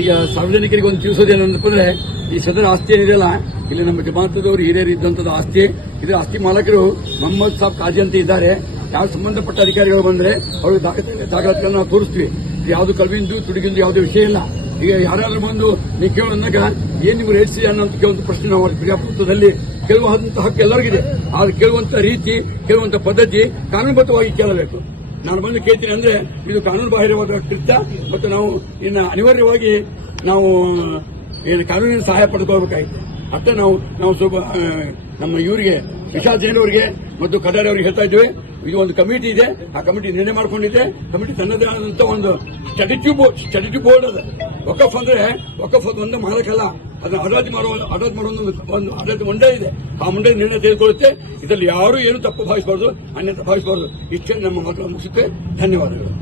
ಈಗ ಸಾರ್ವಜನಿಕರಿಗೆ ಒಂದು ತಿಳಿಸೋದೇನಂದ್ರೆ ಈ ಸದನ ಆಸ್ತಿ ಏನಿದೆಯಲ್ಲ, ಇಲ್ಲಿ ನಮ್ಮ ಜಮಾತದವರು ಹಿರಿಯರು ಇದ್ದಂಥದ್ದು ಆಸ್ತಿ. ಇದು ಆಸ್ತಿ ಮಾಲಕರು ಮೊಹಮ್ಮದ್ ಸಾಬ್ ಕಾಜಿ ಅಂತ ಇದ್ದಾರೆ. ಯಾರು ಸಂಬಂಧಪಟ್ಟ ಅಧಿಕಾರಿಗಳು ಬಂದ್ರೆ ಅವ್ರಿಗೆ ದಾಖಲೆ ದಾಖಲಾತಿಗಳನ್ನ ತೋರಿಸ್ತೀವಿ. ಯಾವ್ದು ಕಲ್ವಿಂದು, ತುಡಿಗಿಂದು ಯಾವುದೇ ವಿಷಯ ಇಲ್ಲ. ಈಗ ಯಾರಾದ್ರೂ ಬಂದು ನೀವು ಕೇಳೋದಾಗ ಏನ್ ನೀವು ರೇಟ್ಸಿ ಅನ್ನೋ ಕೆಲವೊಂದು ಪ್ರಶ್ನೆ ನಾವು ಪ್ರಜಾಪ್ರಭುತ್ವದಲ್ಲಿ ಕೇಳುವಂತ ಹಕ್ಕು ಎಲ್ಲರಿಗಿದೆ. ಆದ್ರೆ ಕೇಳುವಂತ ರೀತಿ, ಕೇಳುವಂತ ಪದ್ಧತಿ ಕಾನೂನುಬದ್ಧವಾಗಿ ಕೇಳಬೇಕು. ನಾನು ಬಂದು ಕೇಳ್ತೀನಿ ಅಂದ್ರೆ, ಇದು ಕಾನೂನು ಬಾಹಿರವಾದ ಕೃತ್ಯ ಮತ್ತು ನಾವು ಇನ್ನು ಅನಿವಾರ್ಯವಾಗಿ ನಾವು ಏನು ಕಾನೂನಿನ ಸಹಾಯ ಪಡೆದುಕೊಳ್ಬೇಕಾಗಿತ್ತು ಅಷ್ಟೇ ನಾವು ನಾವು ಸ್ವಲ್ಪ ನಮ್ಮ ಇವರಿಗೆ ವಿಶಾಲ್ ಜೈನ್ ಅವರಿಗೆ ಮತ್ತು ಕಡಾರಿ ಅವರಿಗೆ ಹೇಳ್ತಾ ಇದ್ದೇವೆ ಇದು ಒಂದು ಕಮಿಟಿ ಇದೆ. ಆ ಕಮಿಟಿ ನಿರ್ಣಯ ಮಾಡಿಕೊಂಡಿದೆ. ಕಮಿಟಿ ತನ್ನದೇ ಆದಂತ ಒಂದು ಸ್ಟಡಿಟಿವ್ ಬೋರ್ಡ್ ಸ್ಟಡಿಟಿವ್ ಬೋರ್ಡ್ ಅದ. ವಕಫ್ ಅಂದ್ರೆ, ವಕಫ್ ಒಂದು ಮಾಲಕಲ್ಲ. ಅದನ್ನ ಹರಾಜು ಮಾಡುವ ಹರಾಜು ಮಾಡುವ ಒಂದು ಆಡಳಿತ ಮಂಡಳಿ ಇದೆ. ಆ ಮಂಡಳಿ ನಿರ್ಣಯ ತೆಗೆದುಕೊಳ್ಳುತ್ತೆ. ಇದರಲ್ಲಿ ಯಾರು ಏನು ತಪ್ಪು ಭಾವಿಸಬಾರ್ದು, ಅನ್ಯತೆ ಭಾವಿಸಬಾರದು. ಇಷ್ಟೇ ನಮ್ಮ ಮಕ್ಕಳ ಮುಗಿಸುತ್ತೆ. ಧನ್ಯವಾದಗಳು.